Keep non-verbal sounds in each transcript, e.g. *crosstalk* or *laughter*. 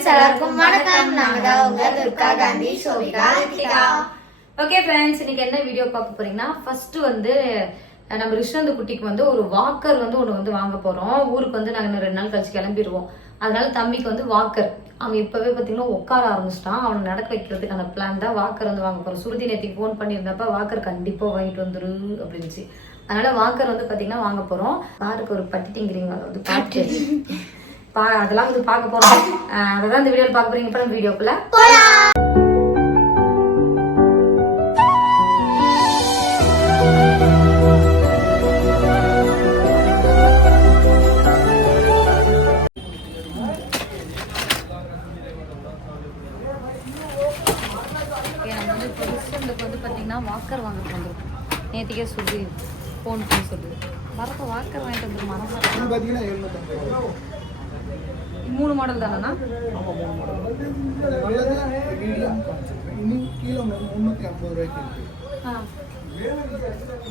Friends எல்லாருக்கும் வணக்கம். நாங்க தான் உங்க துர்கா காந்தி சோபிகா ஓகே ஃப்ரெண்ட்ஸ் இன்னைக்கு என்ன வீடியோ பார்க்க போறீங்கன்னா ஃபர்ஸ்ட் வந்து நம்ம ரிஷந்து குட்டிக்கு வந்து ஒரு வாக்கர் வந்து ஒன்று வந்து வாங்க போறோம். ஊருக்கு வந்து நாங்கள் ரெண்டு நாள் கழிச்சு கிளம்பிடுவோம் அதனால தம்பிக்கு வந்து வாக்கர் அவன் இப்பவே பார்த்தீங்கன்னா உட்கார ஆரம்பிச்சிட்டான். அவனை நடக்க வைக்கிறதுக்கான பிளான் தான் வாக்கர் வந்து வாங்க போறோம். சுருதி நேத்திக்கு ஃபோன் பண்ணியிருந்தப்ப வாக்கர் கண்டிப்பா வாங்கிட்டு வந்துரு அப்படின்னுச்சு. அதனால வாக்கர் வந்து பார்த்தீங்கன்னா வாங்க போறோம். காருக்கு ஒரு பட்டி வந்து பாட்டு. *laughs* பா அதெல்லாம் வந்து பார்க்க போறோம். அஹ், அதை தான் இந்த வீடியோவில் பார்க்க போறீங்க. இப்போ வீடியோக்குள்ள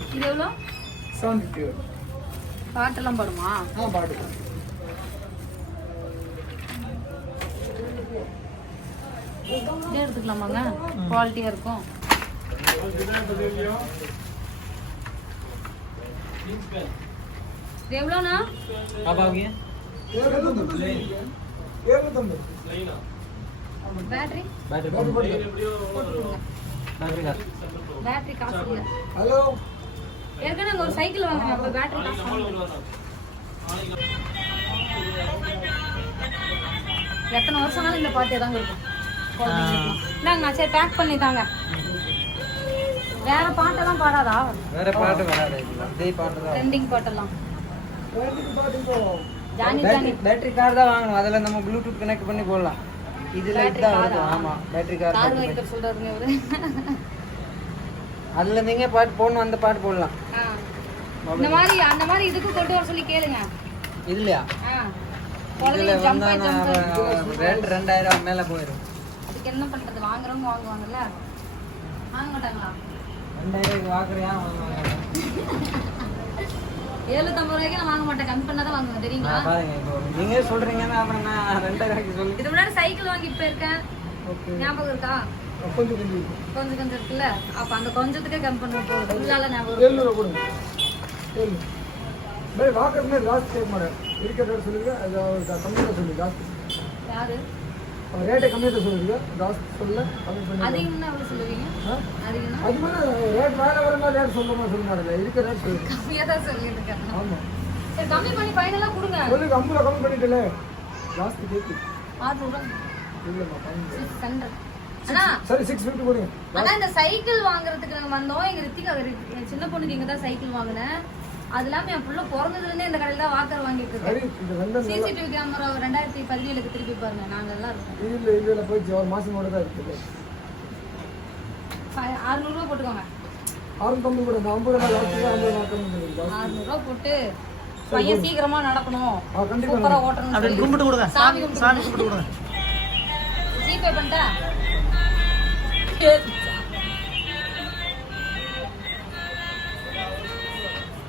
இது எவ்வளோ 750 வரும். பாட்டெல்லாம் பாடுமா? ஆ, பாடு. இதே எடுத்துக்கலாமாங்க? குவாலிட்டியாக இருக்கும். எவ்வளோண்ணா. பேட்டரி பாடு, பாடு. பேட்டரி காசு இல்லை. ஹலோ. ஏற்கனவே ஒரு சைக்கிள் வாங்கினோம் அப்போ பேட்டரி காசு. எத்தனை வருஷம்னாலும் இந்த பாட்டே தாங்க இருக்கும். நாங்க சரி பேக் பண்ணி தாங்க. வேற பாட்டெல்லாம் பாடாதா? வேற பாட்டு வராது. இதே பாட்டு தான். ட்ரெண்டிங் பாட்டெல்லாம். Johnny Johnny. பேட்டரி கார் தான் வாங்கணும். அதுல நம்ம ப்ளூடூத் கனெக்ட் பண்ணி போடலாம். இதுல ஆ? ஆமா பேட்டரி கார் கார் வாங்கிட்டு வர சொல்றாருங்க இவரு. *laughs* அதுல நீங்க பாட்டு போடணும் அந்த பாட்டு போடலாம். இந்த மாதிரி அந்த மாதிரி இதுக்கு கொண்டு வர சொல்லி கேளுங்க. இல்லையா. இதுல குழந்தைங்க ஜம்ப் வந்தா ஜம்ப் ரேட் ரெண்டாயிரம் மேல போயிடும் அதுக்கு என்ன பண்றது? வாங்குறவங்க வாங்குவாங்கல்ல. வாங்க மாட்டாங்களா? ரெண்டாயிரம் வாக்குறியா எழுநூத்தம்பது ரூபாய்க்கு நான் வாங்க மாட்டேன். கம்மி பண்ணாதான் வாங்குவேன். தெரியுங்களா? நீங்க சொல்றீங்கன்னா அப்புறம் நான் ரெண்டாயிரம் சொல்லி இது முன்னாடி சைக்கிள் வாங்கி போயிருக்கேன். ஞாபகம் இருக்கா? கொஞ்சம் கொஞ்சம் இருக்கு. கொஞ்சம் கொஞ்சம் இருக்குல்ல? அப்ப அந்த கொஞ்சத்துக்கே கம்மி பண்ண போகுது. ஞாபகம் கொடுங்க. எழுநூறு. பை, வாக்கர் மாதிரி ஜாஸ்தி கேட்க மாட்டேன். இருக்கிற rate சொல்லுங்க, அது அவர் கம்மியா தான் சொல்லுங்க, ஜாஸ்தி. யாரு? அவர் rate அ கம்மியா தான் சொல்லுங்க, ஜாஸ்தி சொல்லல, கம்மி பண்ணி அதிகம்னா சொல்லுவீங்க? அது மாதிரி ரேட் மேல ரேட் சொல்ல இருக்கிற ரேட் சொல்லுங்க. கம்மியா தான் சொல்லிட்டு இருக்கேன் ஆமா. சரி கம்மி பண்ணி ஃபைனலா கொடுங்க. சொல்லுங்க அம்புல கம்மி பண்ணிட்டல. ஜாஸ்தி இல்லைம்மா சிக்ஸ் ஹண்ட்ரட் அண்ணா சரி சிக்ஸ் ஃபிஃப்டி கொடுங்க ஆனா இந்த சைக்கிள் வாங்குறதுக்கு வந்தோம். எங்க ரித்திகா என் சின்ன பொண்ணுக்கு இங்க தான் சைக்கிள் வாங்கினேன். அது இல்லாம என் புள்ள பிறந்ததுல இருந்தே இந்த கடையில தான் வாக்கர் வாங்கிட்டு இருக்கேன் சரி இந்த ரெண்டு சிசிடிவி கேமரா ரெண்டாயிரத்தி பதினேழுக்கு திருப்பி பாருங்க. நாங்க எல்லாம் இருக்கோம். இல்ல இல்ல போயிடுச்சு. ஒரு மாசம் கூட தான் இருக்குது. அறுநூறு ரூபா போட்டுக்கோங்க. அறுநூத்தம்பது கூட ஐம்பது போட்டு பையன் சீக்கிரமா நடக்கணும். சூப்பரா ஓட்டணும் கும்பிட்டு கொடுங்க. சாமி கும்பிட்டு கொடுங்க. ஜிபே பண்ணிட்டா?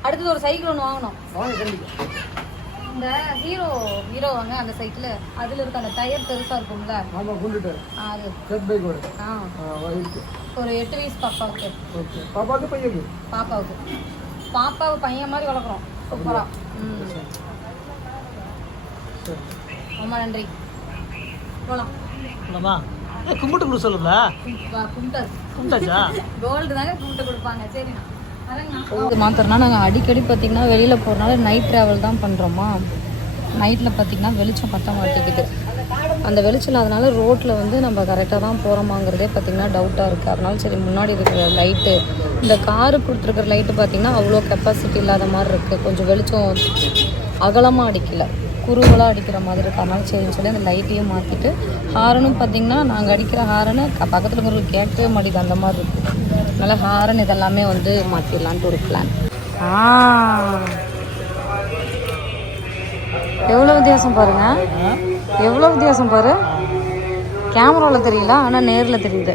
அடுத்தது ஒரு சைக்கிள் ஒன்று வாங்கணும். இந்த ஹீரோ ஹீரோ வாங்க அந்த சைக்கிள். அதுல இருக்க அந்த டயர் பெருசா இருக்கும்ல. ஒரு எட்டு வயசு பாப்பாவுக்கு. ஓகே பாப்பாக்கு பையனுக்கு பாப்பாவுக்கு. பாப்பாவை பையன் மாதிரி வளர்க்குறோம். சூப்பரா. ம். சரி. ரொம்ப நன்றி. ஏ கும்பிட்டு கொடு கும்பிட்டது கும்பிட்டாச்சா. கோல்டு தாங்க கும்பிட்டு கொடுப்பாங்க. சரிண்ணா. இது மாத்திரம்னா நாங்கள் அடிக்கடி பார்த்தீங்கன்னா வெளியில் போகிறனால நைட் ட்ராவல் தான் பண்ணுறோமா நைட்டில் பார்த்தீங்கன்னா வெளிச்சம் பத்த மாட்டேங்குது. அந்த வெளிச்சம் இல்லாதனால ரோட்டில் வந்து நம்ம கரெக்டாக தான் போகிறோமாங்கிறதே பார்த்தீங்கன்னா டவுட்டாக இருக்குது அதனால சரி முன்னாடி இருக்கிற லைட்டு இந்த காரு கொடுத்துருக்குற லைட்டு பார்த்தீங்கன்னா அவ்வளோ கெப்பாசிட்டி இல்லாத மாதிரி இருக்குது கொஞ்சம் வெளிச்சம் அகலமாக அடிக்கல. குறுகலாக அடிக்கிற மாதிரி இருக்கு. அதனால சரின்னு சொல்லி அந்த லைட்டையும் மாற்றிட்டு ஹாரனும் பார்த்தீங்கன்னா நாங்கள் அடிக்கிற ஹாரனை பக்கத்தில் இருக்கிறவங்களுக்கு கேட்கவே மாட்டேங்குது. அந்த மாதிரி இருக்குது அதனால ஹாரன் இதெல்லாமே வந்து மாற்றிடலான்ட்டு ஒரு பிளான் எவ்வளோ வித்தியாசம் பாருங்க. எவ்வளோ வித்தியாசம் பாரு. கேமராவில் தெரியல ஆனால் நேரில் தெரியுது.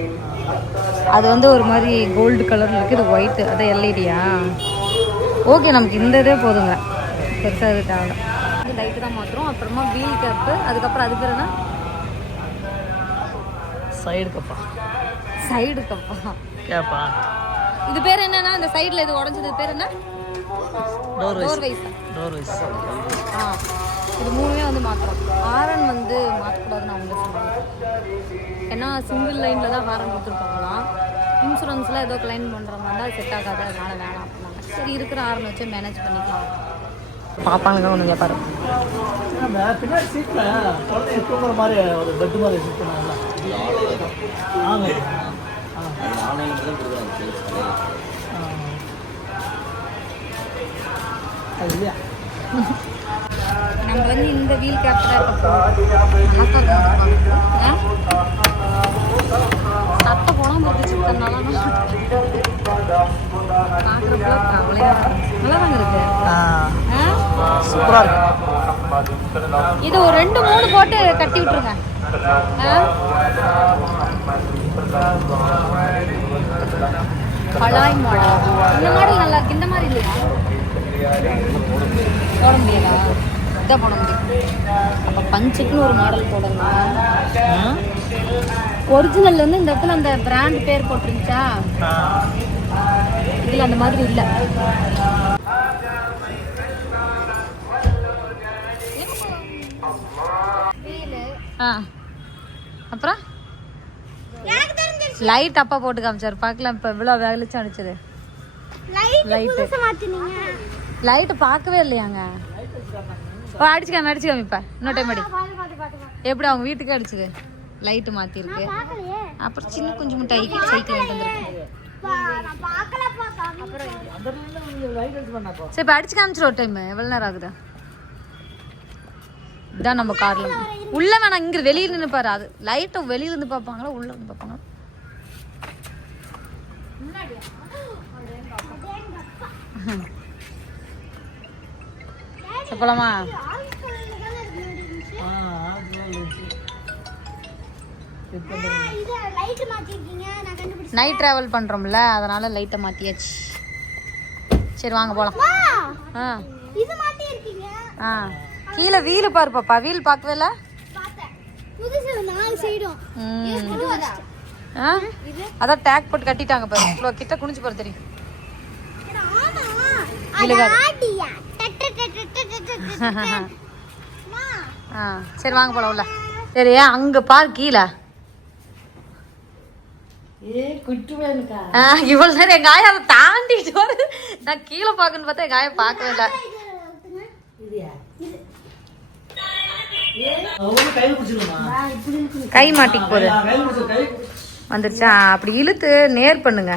அது வந்து ஒரு மாதிரி கோல்டு கலரில் இருக்குது இது ஒயிட்டு அது எல்இடியா ஓகே நமக்கு இந்த இதே போதுங்க. பெருசாக இது தேவை லைட்டு தான் மாற்றுறோம். அப்புறமா வீல் கேப்பு அதுக்கப்புறம் அது பேர் என்ன சைடு கப்பா சைடு கப்பா கேப்பா இது பேர் என்னன்னா இந்த சைடுல இது உடஞ்சது பேர் என்ன? Door door wise door wise ஆ. இது மூணுமே வந்து மாற்றலாம் ஹாரன் வந்து மாற்றக்கூடாதுன்னு அவங்க சொன்னாங்க. ஏன்னா சிங்கிள் லைனில் தான் ஹாரன் கொடுத்துருப்பாங்களாம் இன்சூரன்ஸில் ஏதோ கிளைம் பண்ணுற மாதிரி செட் ஆகாது அதனால வேணாம் அப்படின்னாங்க. சரி இருக்கிற ஹாரன் வச்சு மேனேஜ் பண்ணிக்கலாம். பாப்பாங்க ஒன்று கேட்பாரு அந்த பின்னாடி சீட்டில் குழந்தைங்க தூங்குற மாதிரி ஒரு பெட் மாதிரி செட் பண்ணாங்கல்ல ஆமாம் அது இல்லையா நம்ம வந்து இந்த வீல் கேப் தான் இருக்க போகிறோம் சட்டை போடாமல் இருந்துச்சு இத்தனை நாளா பார்க்குறப்போ கவலையாக நல்லா தாங்க இருக்கு ஆ? சூப்பராக இருக்கு. இது ஒரு ரெண்டு மூணு போட்டு கட்டி விட்டுருங்க. ஆ? பலாய் மாடல் இந்த மாடல் நல்லா இருக்கு. இந்த மாதிரி இல்லையா? போட முடியலா இதான் போட முடியும். அப்போ பஞ்சுக்குன்னு ஒரு மாடல் போடணும்? ஒரிஜினல் வந்து இந்த இடத்துல அந்த பிராண்ட் பேர் போட்டிருந்துச்சா? இதில் அந்த மாதிரி இல்லை. ஆ. அப்புறம்? லைட் அப்பா போட்டு காமிச்சாரு. பார்க்கலாம் இப்போ இவ்வளோ வெளிச்சம் அடிச்சது லைட்டு லைட்டு பார்க்கவே இல்லையாங்க. ஓ அடிச்சுக்காம அடிச்சு காமிப்பா இன்னொரு டைம் அடி. எப்படி அவங்க வீட்டுக்கு அடிச்சுது லைட்டு மாற்றிருக்கு அப்புறம் சின்ன குஞ்சு மிட்டாய்க்கு சைக்கிள் வந்திருக்கு சரி இப்போ அடிச்சு காமிச்சிரு ஒரு டைம் எவ்வளோ நேரம் ஆகுது? இதான் நம்ம கார்ல. உள்ள வேணாம் இங்க வெளியில நின்று பாரு. அது லைட்டை வெளியில இருந்து பார்ப்பாங்களா? உள்ள இருந்து பார்ப்பாங்களா? போலாமா நைட் டிராவல் பண்றோம்ல அதனால லைட்டை மாத்தியாச்சு. சரி வாங்க போலாம். ஆ. ஆ. கீழே வீல் பாரு பாப்பா வீல் பார்க்கவே இல்லை? அதான் டேக் போட்டு கட்டிட்டாங்க பாரு. இவ்வளோ கிட்ட குனிஞ்சு பாரு தெரியும். சரி வாங்க போலாம் உள்ள. சரி அங்க பாரு கீழே. ஆ, இவ்வளவு நேரம் எங்க ஆயா அதை தாண்டிட்டு வருது நான் கீழே பார்க்கணும்னு பார்த்தா எங்க ஆயா பார்க்கவே இல்லை. கை மாட்டிக்கு போகுது. கையில் வந்துருச்சா? அப்படி இழுத்து நேர் பண்ணுங்க.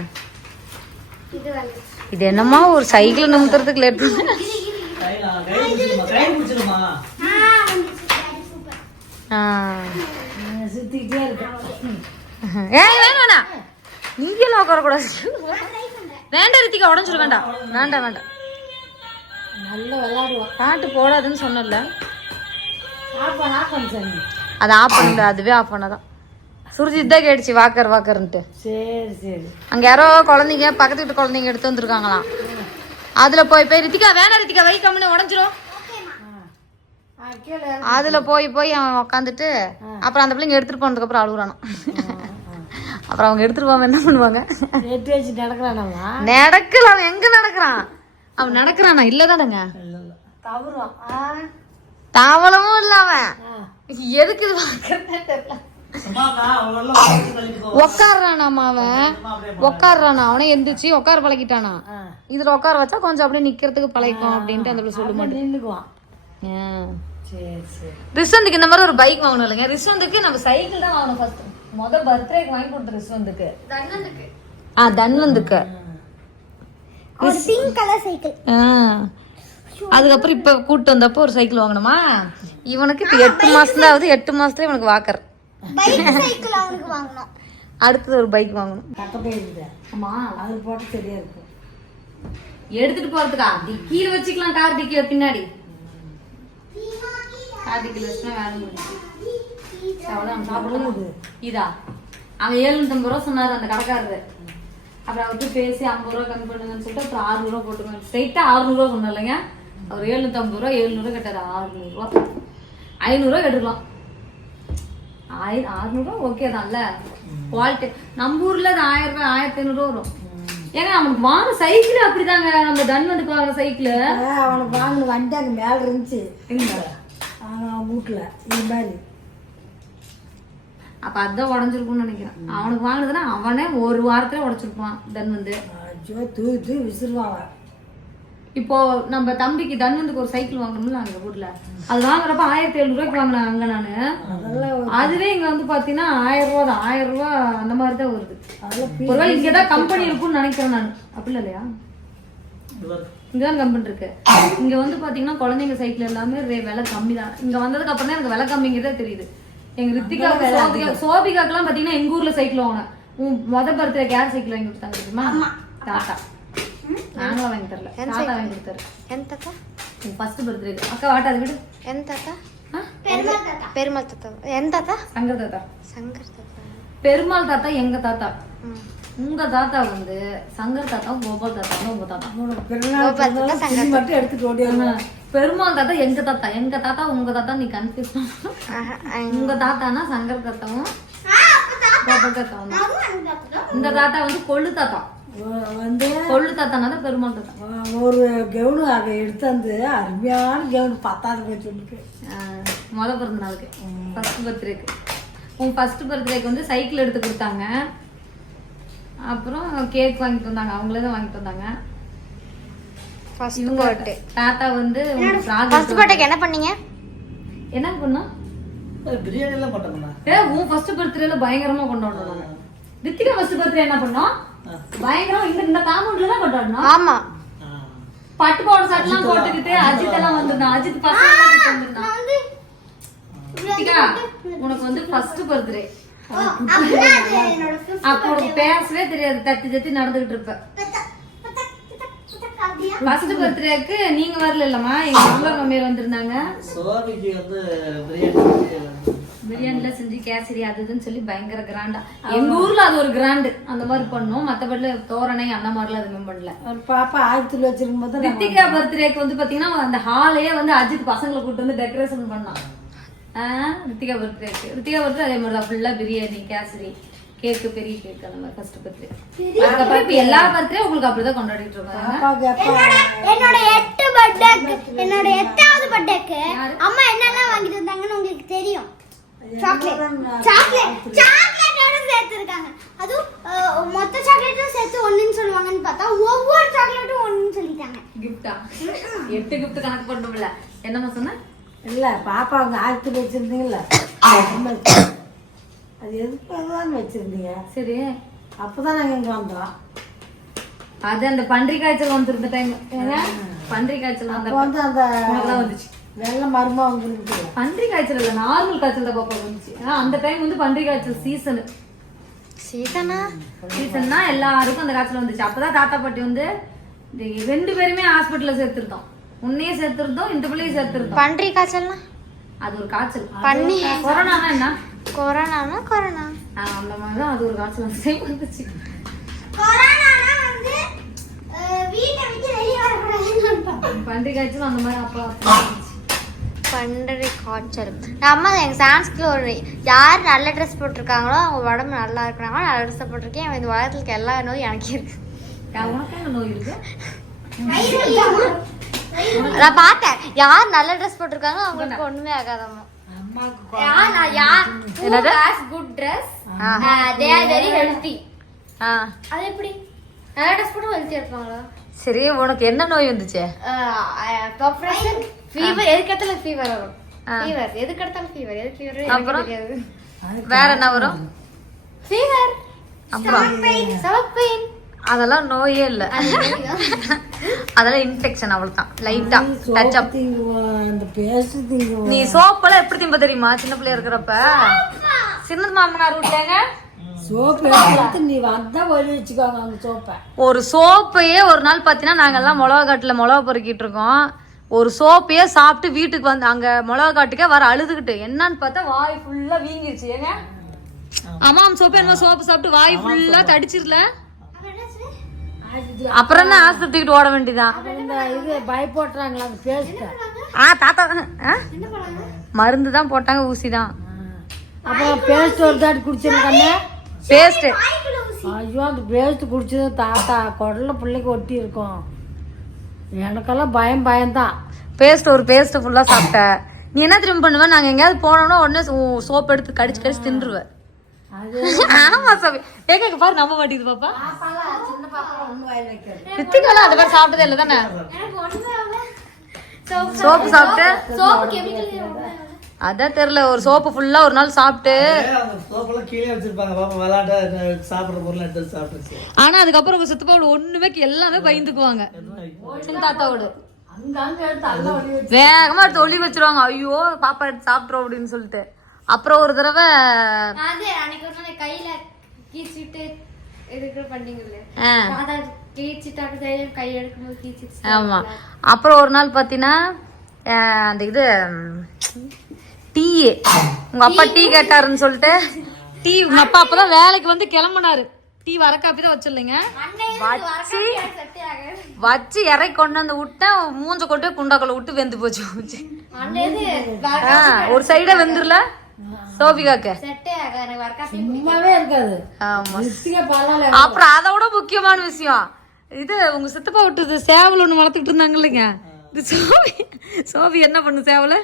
இது என்னமா ஒரு சைக்கிள் நிமித்துறதுக்கு லேட் பண்ணு கையில் வேணாம் வேணாம். நீங்க எல்லாம் உட்காரக்கூடாது. வேண்டாம் ரித்திகா உடஞ்சிரு வேண்டாம். வேண்டாம் வேண்டாம். நல்ல விளையாடுவோம் பாட்டு போடாதுன்னு சொன்னல அது ஆஃப் பண்ணல அதுவே ஆஃப் பண்ணதான். சுருஜித் தான் கேடுச்சு வாக்கர் வாக்கர்ன்ட்டு. சரி சரி. அங்க யாரோ குழந்தைங்க பக்கத்து வீட்டு குழந்தைங்க எடுத்து வந்திருக்காங்களாம். அதுல போய் போய் ரித்திகா வேணாம் ரித்திகா வை கம்முன்னு உடஞ்சிரும். அதுல போய் போய் அவன் உக்காந்துட்டு அப்புறம் அந்த பிள்ளைங்க எடுத்துட்டு போனதுக்கு அப்புறம் அழுகுறானோ அப்புறம் அவங்க எடுத்துட்டு போவாம என்ன பண்ணுவாங்க? நெட்டு வச்சு நடக்கிறானவா நடக்கல அவன் எங்க நடக்கிறான்? அவன் நடக்கிறானா? இல்லதானங்க. தவறும் தாவளமும் இல்ல அவன். எதுக்கு இது உக்காடுறானாமா அவன் உக்காடுறானா அவனே எந்திரிச்சு உட்கார பழகிட்டானா? இதுல உட்கார வச்சா கொஞ்சம் அப்படியே நிக்கிறதுக்கு பழகிக்கும் அப்படின்ட்டு அந்த சொல்ல மாட்டேன். ரிஸ்வந்துக்கு இந்த மாதிரி ஒரு பைக் வாங்கணும் இல்லைங்க. ரிஸ்வந்துக்கு நம்ம சைக்கிள் தான் வாங்கணும் ஃபர்ஸ்ட் முத பர்த்டேக்கு வாங்கி கொடுத்த ரிஸ்வந்துக்கு ஆ தன்வந்துக்கு. ஒரு பிங்க் கலர் சைக்கிள் ஆ. அதுக்கப்புறம் இப்ப கூட்டு வந்தப்போ ஒரு சைக்கிள் வாங்கணுமா? இவனுக்கு இப்ப எட்டு மாசம் தான் ஆகுது எட்டு மாசத்துல இவனுக்கு வாக்கர். பைக் சைக்கிள் அவனுக்கு வாங்கணும். அடுத்தது ஒரு பைக் வாங்கணும். எடுத்துட்டு போறதுக்கா? டிக்கியில வச்சுக்கலாம் கார் டிக்கில பின்னாடி. கார் டிக்கில வச்சுனா வேலை இதா? அவன் ஏழுநூத்தம்பது ரூபா சொன்னாரு அந்த கடைக்காரரு. அப்புறம் அவர்கிட்ட பேசி ஐம்பது ரூபா கம்மி பண்ணுங்கன்னு சொல்லிட்டு அப்புறம் ஆறுநூறுவா போட்டுக்கோங்க. ஸ்ட்ரைட்டா ஆறுநூறுவா சொன்னேன் இல்லைங்க. அவர் எழுநூத்தம்பது ரூபா எழுநூறுவா கட்டாரு ஆறுநூறுவா. ஐநூறுவா எடுக்கலாம் ஆயிர அறுநூறுவா ஓகே தான்ல. குவாலிட்டி நம்ம ஊர்ல அது ஆயிரம் ரூபாய் ஆயிரத்தி ஐநூறுவா வரும். ஏங்க அவனுக்கு வாங்க சைக்கிள் அப்படிதாங்க. நம்ம தன்வந்துக்கு வாங்குற சைக்கிள் அவனுக்கு வாங்கின வண்டி அங்கே மேலே இருந்துச்சு. வீட்டில் இது மாதிரி. அப்ப அதான் உடஞ்சிருக்கும்னு நினைக்கிறேன். அவனுக்கு வாங்கினதுன்னா அவனே ஒரு வாரத்துல உடைச்சிருப்பான் தன் வந்து ஐயோ தூக்கி தூக்கி விசிறுவான் இப்போ நம்ம தம்பிக்கு தன்வந்துக்கு ஒரு சைக்கிள் வாங்கணும்ல அங்க ஊர்ல. அது வாங்குறப்ப ஆயிரத்தி எழுநூறு ரூபாய்க்கு வாங்கினேன் அங்க நானு. அதுவே இங்க வந்து பாத்தீங்கன்னா ஆயிரம் ரூபா தான். ஆயிரம் ரூபா அந்த மாதிரி தான் வருது அதெல்லாம் ஒருவேளை இங்கதான் கம்பெனி இருக்கும்னு நினைக்கிறேன் நான். அப்படி இல்லையா? இங்கதான் கம்பெனி இருக்கு. இங்க வந்து பாத்தீங்கன்னா குழந்தைங்க சைக்கிள் எல்லாமே ரே- விலை கம்மி தான். இங்க வந்ததுக்கு அப்புறம் தான் எனக்கு விலை கம்மிங்கிறதே தெரியுது. எங்க ரித்திகா சோபிகா சோபிகாக்கெல்லாம் பாத்தீங்கன்னா எங்க ஊர்ல சைக்கிள் வாங்கினேன். உன் மொத பர்த்டே யார் சைக்கிள் வாங்கி கொடுத்தாங்க தெரியுமா? தாத்தா. நாங்களும் வாங்கி தரல? தாத்தா வாங்கி கொடுத்தாரு தாத்தா? உன் ஃபர்ஸ்ட் பர்த்டே அக்கா வாட்டா அது விடு. தாத்தா? ஆ? பெருமாள் தாத்தா. என் தாத்தா? சங்கர் தாத்தா. சங்கர் தாத்தா. பெருமாள் தாத்தா எங்க தாத்தா? ம். உங்க தாத்தா வந்து சங்கர் தாத்தா கோபால் தாத்தா உங்க தாத்தா. மட்டும் எடுத்துட்டு ஓடியாங்க பெருமாள் தாத்தா எங்க தாத்தா? எங்க தாத்தா உங்க தாத்தா நீ கன்ஃபியூஸ் ஆஹா, உங்க தாத்தானா சங்கர் தாத்தாவும் கோபால் தாத்தாவும் தான். இந்த தாத்தா வந்து கொள்ளு தாத்தா. வந்து கொள்ளு தாத்தானா தான் பெருமாள் தாத்தா. ஒரு கவுனு அதை எடுத்தாந்து அருமையான கவுனு பத்தாவது போய் சொல்லிட்டு ஆஹ், முத பிறந்த நாளுக்கு. ஃபர்ஸ்ட் பர்த்டேக்கு உன் ஃபர்ஸ்ட் பர்த்டேக்கு வந்து சைக்கிள் எடுத்து கொடுத்தாங்க. அப்புறம் கேக் வாங்கிட்டு வந்தாங்க. அவங்களே தான் வாங்கிட்டு வந்தாங்க. இவங்க தாத்தா வந்து ஃபர்ஸ்ட் பர்த்டேக்கு என்ன பண்ணீங்க? என்ன பண்ணா பிரியாணி எல்லாம் போட்டோம்ண்ணா ஏ உன் ஃபர்ஸ்ட் பர்த்டேல பயங்கரமா கொண்டாடுறோம் ரித்திகா ஃபர்ஸ்ட் பர்த்டே என்ன பண்ணோம்? பயங்கரமா. இந்த இந்த காம்பவுண்ட்ல தான் கொண்டாடணும். ஆமா. பட்டு போட சட்டெல்லாம் போட்டுக்கிட்டு அஜித் எல்லாம் வந்திருந்தான் அஜித் பசங்க எல்லாம் வந்திருந்தான் உனக்கு வந்து ஃபர்ஸ்ட் பர்த்டே அப்போ உனக்கு பேசவே தெரியாது. தத்தி தத்தி நடந்துகிட்டு இருப்ப. ஃபர்ஸ்ட் பர்த்டேக்கு நீங்க வரல இல்லம்மா. எங்க மாமனார் மாமியார் வந்திருந்தாங்க. சோபிக்கு வந்து பிரியாணி பிரியாணில செஞ்சு கேசரி அது இதுன்னு சொல்லி பயங்கர கிராண்டா எங்க ஊர்ல அது ஒரு கிராண்டு அந்த மாதிரி பண்ணோம். மத்தபடி தோரணை அந்த மாதிரிலாம் எதுவுமே பண்ணல. பாப்பா ஆயிரத்தி வச்சிருக்கும் போது ரித்திகா பர்த்டேக்கு வந்து பாத்தீங்கன்னா அந்த ஹாலையே வந்து அஜித் பசங்களை கூட்டு வந்து டெக்கரேஷன் பண்ணான் ஆஹ் ரித்திகா பர்த்டேக்கு. ரித்திகா பர்த்டே அதே மாதிரி தான் ஃபுல்லா பிரியாணி கேசரி கேக்கு பெரிய கேக் அந்த மாதிரி ஃபர்ஸ்ட் பர்த்டே. அதுக்கப்புறம் இப்ப எல்லா பர்த்டே உங்களுக்கு அப்படிதான் கொண்டாடிட்டு இருக்காங்க என்னோட எட்டு பர்த்டேக்கு என்னோட எட்டாவது பர்த்டேக்கு அம்மா என்னெல்லாம் வாங்கிட்டு வந்தாங்கன்னு உங்களுக்கு தெரியும். சாக்லேட் சாக்லேட் சாக்லேட்டோட சேர்த்து இருக்காங்க அதுவும் மொத்த சாக்லேட்டும் சேர்த்து ஒண்ணுன்னு சொல்லுவாங்கன்னு பார்த்தா ஒவ்வொரு சாக்லேட்டும் ஒண்ணுன்னு சொல்லிட்டாங்க. கிஃப்டா எட்டு கிஃப்ட் கணக்கு பண்ணோம்ல என்னம்மா சொன்ன? இல்லை பாப்பா அவங்க ஆயிரத்தி வச்சிருந்தீங்கல்ல அது எதுக்கு தான் வச்சிருந்தீங்க? சரி. அப்பதான் நாங்க இங்க வந்தோம். அது அந்த பன்றி காய்ச்சல் வந்திருந்த டைம் பன்றி காய்ச்சல் வந்த அந்த வந்துச்சு. வெள்ளை மருமா வந்துருக்கு பன்றி காய்ச்சல் இல்ல நார்மல் காய்ச்சல் தான் பாப்பா வந்துச்சு. அந்த டைம் வந்து பன்றி காய்ச்சல் சீசனு சீசனா சீசன்னா எல்லாருக்கும் அந்த காய்ச்சல் வந்துச்சு. அப்பதான் தாத்தா பாட்டி வந்து ரெண்டு பேருமே ஹாஸ்பிட்டல்ல சேர்த்திருந்தோம். உன்னையும் சேர்த்திருந்தோம் இந்த பிள்ளையும் சேர்த்திருந்தோம். பன்றி காய்ச்சல்னா? அது ஒரு காய்ச்சல். பன்னி கொரோனானா என்ன? கொரோனானா கொரோனா? அந்த மாதிரிதான் அது ஒரு காய்ச்சல் டைம் வந்துச்சு. கொரோனானா வந்து அஹ், வீட்டை விட்டு வெளியே வரக்கூடாதுன்னு பன்றி காய்ச்சல் அந்த மாதிரி அப்பா. பன்றி காய்ச்சல். நான் அம்மா எங்கள் சான்ஸ்கில் ஒரு யார் நல்ல ட்ரெஸ் போட்டிருக்காங்களோ அவங்க உடம்பு நல்லா இருக்கிறாங்களோ நல்ல ட்ரெஸ் போட்டிருக்கேன். இந்த உலகத்துக்கு எல்லா நோயும் எனக்கு இருக்கு. நான் பார்த்தேன். யார் நல்ல ட்ரெஸ் போட்டிருக்காங்களோ அவங்களுக்கு ஒண்ணுமே என்னது? Good dress they are very healthy ஆ. அது எப்படி? நல்ல ட்ரெஸ் போட்டு இருப்பாங்களா? சரி உனக்கு என்ன நோய் வந்துச்சு? ஃபீவர் எதுக்கு எடுத்தாலும் ஃபீவர் வரும். ஃபீவர் எதுக்கு எடுத்தாலும் ஃபீவர் எதுக்கு ஃபீவர் அப்புறம்? வேற என்ன வரும்? ஃபீவர் அப்புறம்? ஸ்டமக் பெயின் அதெல்லாம் நோயே இல்ல. அதெல்லாம் இன்ஃபெக்ஷன் அவ்வளவுதான். லைட்டா டச் அப் நீ சோப்பெல்லாம் எப்படி திம்ப தெரியுமா? சின்ன பிள்ளையா இருக்கிறப்ப? சின்ன மாமனார் விட்டாங்க ஒரு சோப்பையே ஒரு நாள் பார்த்தீங்கன்னா நாங்கெல்லாம் மிளகா காட்டில் மிளகா பொறுக்கிட்டு இருக்கோம். ஒரு சோப்பையே சாப்பிட்டு வீட்டுக்கு வந்து அங்க மிளகா காட்டுக்கே வர அழுதுகிட்டு. என்னன்னு பார்த்தா வாய் ஃபுல்லா வீங்கிருச்சு. ஏங்க? ஆமா சோப்பு என்ன சோப்பு சாப்பிட்டு வாய் ஃபுல்லா கடிச்சிரல அப்புறம் என்ன ஆஸ்பத்திரிக்கிட்டு ஓட வேண்டியதான் இந்த இது பயப்போட்டுறாங்களா அந்த பேஸ்ட்டை ஆ தாத்தா ஆ? மருந்து தான் போட்டாங்க ஊசி தான். அப்புறம் பேஸ்ட் ஒரு தாட்டி குடிச்சிருக்கண்ணே பேஸ்ட் ஐயோ அந்த பேஸ்ட் குடிச்சது தாத்தா குடல்ல பிள்ளைக்கு ஒட்டி இருக்கும். எனக்கெல்லாம் பயம் பயம்தான் பேஸ்ட் ஒரு பேஸ்ட் ஃபுல்லா சாப்பிட்ட நீ என்ன திரும்ப பண்ணுவ நாங்க எங்கேயாவது போனோம்னா உடனே சோப் எடுத்து கடிச்சு கடிச்சு தின்றுவ ஆமா சாமி பாரு நம்ப மாட்டேங்குது பாப்பா ரித்திகாலாம் அந்த மாதிரி சாப்பிட்டதே இல்லை தானே சோப்பு சாப்பிட்டு சோப்பு கெமிக்கல் அதான் தெரியல ஒரு சோப்பு ஃபுல்லா ஒரு நாள் சாப்பிட்டு. ஆனா அதுக்கப்புறம் சித்தப்பாவோட ஒண்ணுமே எல்லாமே பயந்துக்குவாங்க. சின்ன தாத்தாவோட வேகமா எடுத்து ஒளி வச்சிருவாங்க. ஐயோ பாப்பா எடுத்து சாப்பிட்றோம் அப்படின்னு சொல்லிட்டு. அப்புறம் ஒரு தடவை கையில கீச்சிட்டு ஆமா. அப்புறம் ஒரு நாள் பாத்தீங்கன்னா அந்த இது டீ. உங்க அப்பா டீ கேட்டாருன்னு சொல்லிட்டு. டீ உங்க அப்பா அப்பதான் வேலைக்கு வந்து கிளம்புனாரு. டீ வர காப்பி தான் வச்சிடலைங்க வச்சு வச்சு இறக்கி கொண்டு வந்து விட்டேன். மூஞ்ச கொண்டு குண்டாக்குள்ள விட்டு வெந்து போச்சு. ஒரு சைடா வெந்துருல? சோபிகாக்கு. அப்புறம் அதை விட முக்கியமான விஷயம். இது உங்க சித்தப்பா விட்டுது சேவல் ஒண்ணு வளர்த்துக்கிட்டு இருந்தாங்க இல்லைங்க. இது சோபி சோபி என்ன பண்ணு சேவல?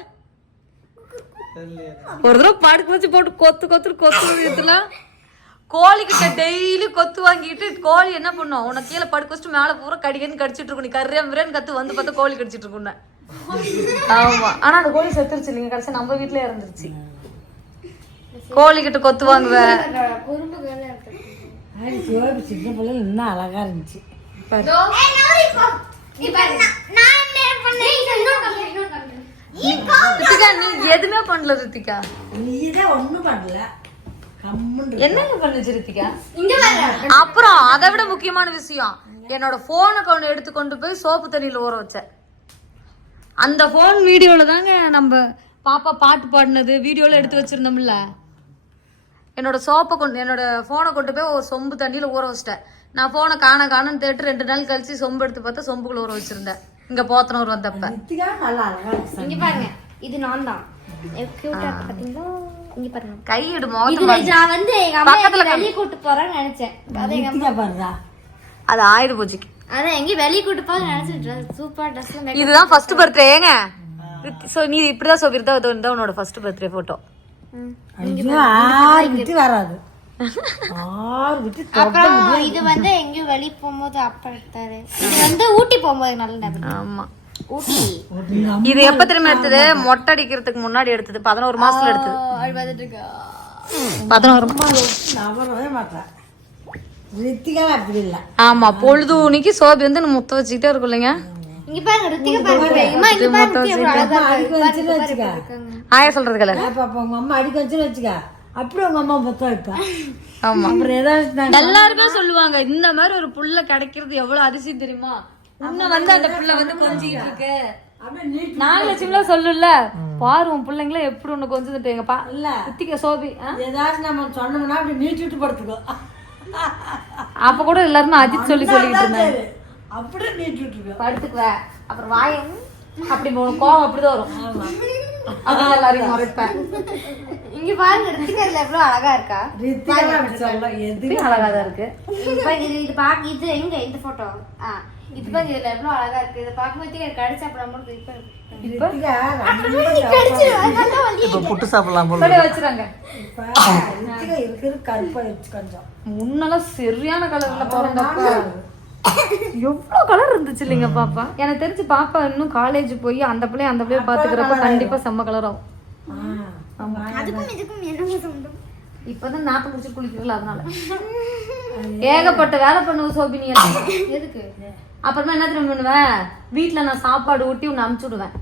ஒரு தடவை படுக்க வச்சு போட்டு கொத்து கொத்து கொத்து விதத்துல கோழிக்கிட்ட டெய்லி கொத்து வாங்கிட்டு கோழி என்ன பண்ணும்? உனக்கு கீழே படுக்க வச்சுட்டு மேல பூரா கடிக்கன்னு கடிச்சிட்டு இருக்கும். நீ கர்றியா மிரேன்னு கத்து வந்து பார்த்தா கோழி கடிச்சிட்டு இருக்கும். ஆமா. ஆனா அந்த கோழி செத்துருச்சு. இல்லைங்க கடைசியா நம்ம வீட்லயே இருந்துருச்சு கோழி கிட்ட கொத்து வாங்குவ. குறும்பு வேலை இருக்கு ஆடி சிவப்பு சின்ன பிள்ளைல இன்னும் அழகா இருந்துச்சு. ரித்திகா நீ எதுவுமே பண்ணல ரித்திகா. நீதான் ஒண்ணும் பண்ணல. என்னங்க பண்ணுச்சு ரித்திகா? அப்புறம் அதை விட முக்கியமான விஷயம் என்னோட போனை கொண்டு எடுத்து கொண்டு போய் சோப்பு தண்ணியில ஊற வச்சேன். அந்த ஃபோன் வீடியோல தாங்க நம்ம பாப்பா பாட்டு பாடினது வீடியோல எடுத்து வச்சிருந்தோம்ல. என்னோட சோப்பை கொண்டு என்னோட ஃபோனை கொண்டு போய் ஒரு சொம்பு தண்ணியில ஊற வச்சிட்டேன். நான் ஃபோனை காண காணன்னு தேட்டு ரெண்டு நாள் கழிச்சு சொம்பு எடுத்து பார்த்தா சொம்புக்குள்ள ஊற வச்சிருந்தேன். இங்க போத்தனூர் வந்தப்ப. இங்க பாருங்க. இது நான் தான். பாத்தீங்களா? இங்க பாருங்க. இது இது நான் வந்து எங்க அம்மா வெளியே கூட்டு போறேன்னு நினைச்சேன். அது எங்க நித்திகா பாருதா. அது ஆயுடு பூஜைக்கு. அதான் எங்கேயும் வெளியே கூட்டு போறது நினைச்சிட்டு சூப்பர் ட்ரெஸ் இதுதான் ஃபர்ஸ்ட் பர்த்டே ஏங்க? ஸோ நீ இப்படிதான் சொல்லியிருந்தா இது வந்து உன்னோட ஃபர்ஸ்ட் பர்த்டே போட்டோ வராது. அப்புறம் இது வந்து எங்கேயும் வெளியே போகும்போது அப்பா எடுத்தாரு. இது வந்து ஊட்டி போகும்போது நல்ல. ஆமா. ஊட்டி. இது எப்ப திரும்ப எடுத்தது? மொட்டை அடிக்கிறதுக்கு முன்னாடி எடுத்தது. பதினோரு மாசத்துல எடுத்தது. பதினோரு இல்லை. ஆமா பொழுதுனிக்கு சோபி வந்து நம்ம முத்த வச்சுக்கிட்டே இருக்கும் இல்லைங்க. இங்க பாருங்க ருத்திகா பாருங்க. அம்மா இங்க பாருங்க அழகா ஆய சொல்றது கல அப்ப அப்ப உங்க அம்மா அடிக்க வச்சுன்னு வச்சுக்க. அப்படி உங்க அம்மா மொத்தம் வைப்பா. ஆமா. அப்புறம் ஏதாவது எல்லாருமே சொல்லுவாங்க இந்த மாதிரி ஒரு புள்ள கிடைக்கிறது எவ்வளவு அதிசயம் தெரியுமா? உன்னை வந்து அந்த புள்ள வந்து கொஞ்சிக்கிட்டு இருக்கு. நாகலட்சுமில சொல்லுல? பாரு உன் பிள்ளைங்கள எப்படி உன்னை கொஞ்சிட்டு எங்க பா இல்ல. ரித்திகா சோபி? ஏதாவது நம்ம சொன்னோம்னா அப்படி நீட்டிட்டு படுத்துக்கோ அப்ப கூட எல்லாருமே அஜித் சொல்லி சொல்லிட்டு இருந்தாங்க. அப்படியே நீட்டிட்டு படுத்துக்குவ. அப்புறம் வாய அப்படி கோவம் அப்படிதான் வரும். அதான் எல்லாரையும் முறைப்பேன். இங்க பாருங்க ருத்திகா இதுல எவ்வளவு அழகா இருக்கா? ரித்திகா அழகா தான் இருக்கு? இது இது பாக்க இது எங்க இந்த போட்டோ ஆ இது பாருங்க இதுல எவ்வளவு அழகா இருக்கு. இதை பார்க்கும்போது எனக்கு கடிச்சு அப்புறம் அம்மா இப்ப புட்டு சாப்பிடலாம் வச்சுறாங்க முன்னெல்லாம் சரியான கலர்ல பிறந்தப்ப. எவ்வளவு கலர் இருந்துச்சு இல்லைங்க பாப்பா? எனக்கு தெரிஞ்சு பாப்பா இன்னும் காலேஜ் போய் அந்த பிள்ளைய அந்த பிள்ளைய பாத்துக்கிறப்ப கண்டிப்பா செம்ம கலர் ஆகும். இப்பதான் நாட்டு முடிச்சு குளிக்கிறல அதனால. *laughs* ஏகப்பட்ட வேலை பண்ணுவ சோபினி எதுக்கு? அப்புறமா என்ன தெரியுமா பண்ணுவேன் வீட்டில் நான் சாப்பாடு ஊட்டி உன்னை அமுச்சு விடுவேன்.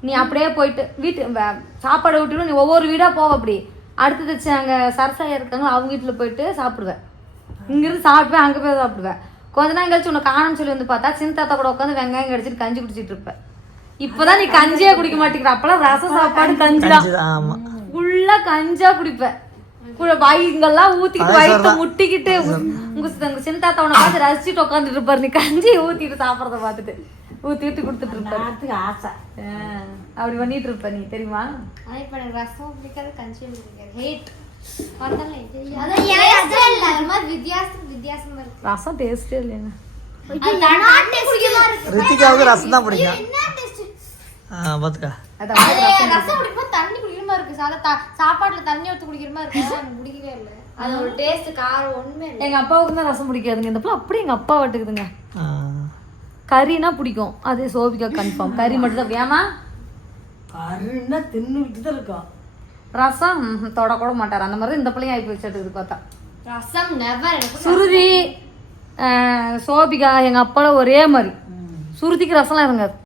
நீ அப்படியே போயிட்டு வீட்டு வ- சாப்பாடு ஊட்டிவிடும் நீ ஒவ்வொரு வீடாக போவ அப்படி. அடுத்தது அங்க சரசாயா இருக்காங்க அவங்க வீட்டில் போயிட்டு சாப்பிடுவேன். இங்கிருந்து சாப்பிடுவேன் அங்கே போய் சாப்பிடுவேன். கொஞ்ச நாள் கழிச்சு உன்னை காணும்னு சொல்லி வந்து பார்த்தா சின்ன தாத்தா கூட உட்காந்து வெங்காயம் கடிச்சிட்டு கஞ்சி குடிச்சிட்டு இருப்பேன் இப்பதான் நீ கஞ்சியே குடிக்க மாட்டேங்கிற. அப்பெல்லாம் ரச சாப்பாடு கஞ்சி தான். ஆமா. ஃபுல்லா கஞ்சா குடிப்பேன் கூட வாய் இங்கெல்லாம் ஊத்திக்கிட்டு வயிற்று முட்டிக்கிட்டு உங்க உங்க சின்ன தாத்தா உன்னை பார்த்து ரசிச்சுட்டு உட்காந்துட்டு இருப்பாரு. நீ கஞ்சி ஊத்திட்டு சாப்பிடறத பார்த்துட்டு ஊற்றி கொடுத்துட்டு இருப்பாரு. ஆசை. அப்படி பண்ணிட்டு இருப்ப நீ தெரியுமா? இப்போ எனக்கு ரசம் பிடிக்காது கஞ்சியும் பிடிக்காது ஹேட் வித்தியாசம் வித்தியாசமா இருக்கு. ரசம் டேஸ்டே இல்லைங்க அது தண்ணி குடிக்கிறதா இருக்கு. ரித்திகாவுக்கு ரசம் தான் பிடிக்கும். அது ரசம் குடிக்கும்போது தண்ணி குடிக்கிற மாதிரி இருக்கு. சாதா சாப்பாட்டுல தண்ணி ஊற்றி குடிக்கிற மாதிரி இருக்கு. ஆனா எனக்கு பிடிக்கவே இல்லை. அது ஒரு டேஸ்ட் காரம் ஒண்ணுமே இல்லை. எங்க அப்பாவுக்கு தான் ரசம் பிடிக்காதுங்க. இந்த பிள்ளை அப்படியே எங்க அப்பா வட்டுக்குதுங்க. கறினா பிடிக்கும். அதே சோபிகா கன்ஃபார்ம் கறி மட்டும் தான் ஏமா தின்னுக்கிட்டு தான் இருக்கோம் ரசம் தொடக்கூட மாட்டார். அந்த மாதிரி தான் இந்த பிள்ளைங்க ஆகி வச்சுட்டு பார்த்தா. ரசம் நெவர் சுருதி சோபிகா எங்க அப்பால ஒரே மாதிரி. சுருதிக்கு ரசம்லாம் இருங்க